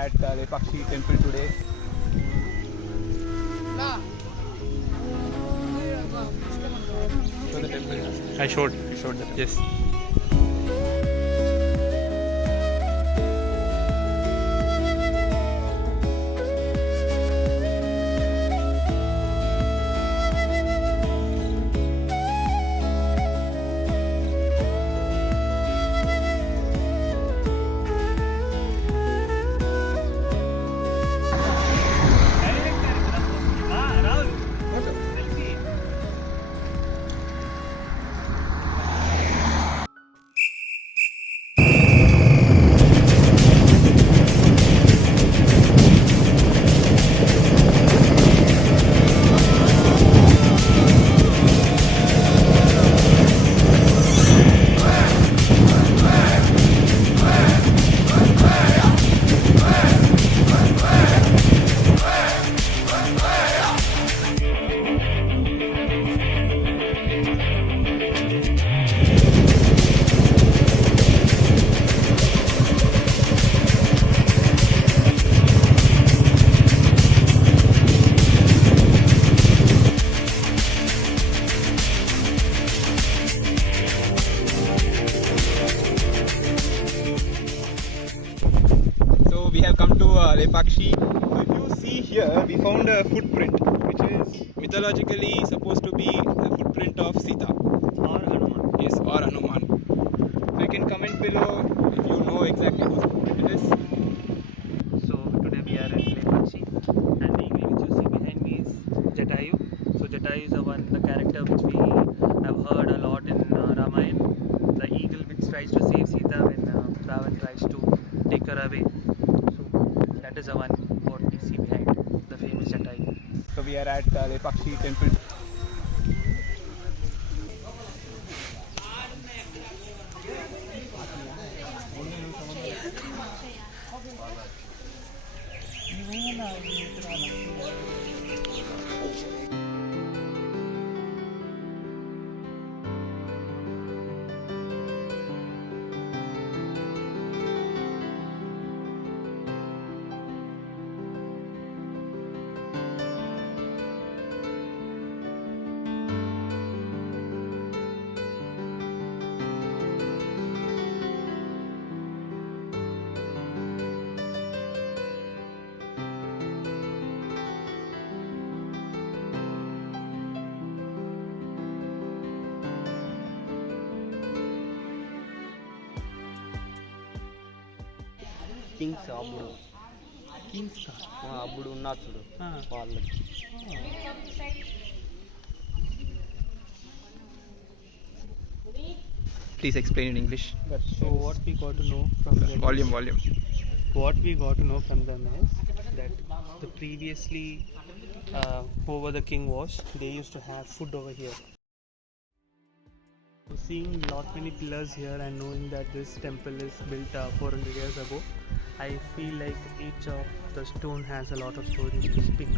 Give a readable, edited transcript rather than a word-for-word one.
at Lepakshi temple today. So the temple. I showed. You showed the temple. Yes. We have come to Lepakshi. So if you see here, we found a footprint which is mythologically supposed to be the footprint of Sita Or Hanuman. Yes, or Hanuman. So you can comment below if you know exactly whose footprint it is. So today we are at Lepakshi, and the eagle which you see behind me is Jatayu. So Jatayu is the character which we have heard a lot in Ramayana. The eagle which tries to save Sita when Ravan tries to take her away. So that is the one what we see behind the famous Jatayu. So we are at Lepakshi temple. Kings అప్పుడు అప్పుడు ఉన్నారు చూడు వాళ్ళకి. Please explain in English. So what we got to know from them Volume. what we got to know from them is that the previously whoever the king was, they used to have food over here. So seeing lot many pillars here and knowing that this temple is built 400 years ago, I feel like each of the stone has a lot of stories to speak.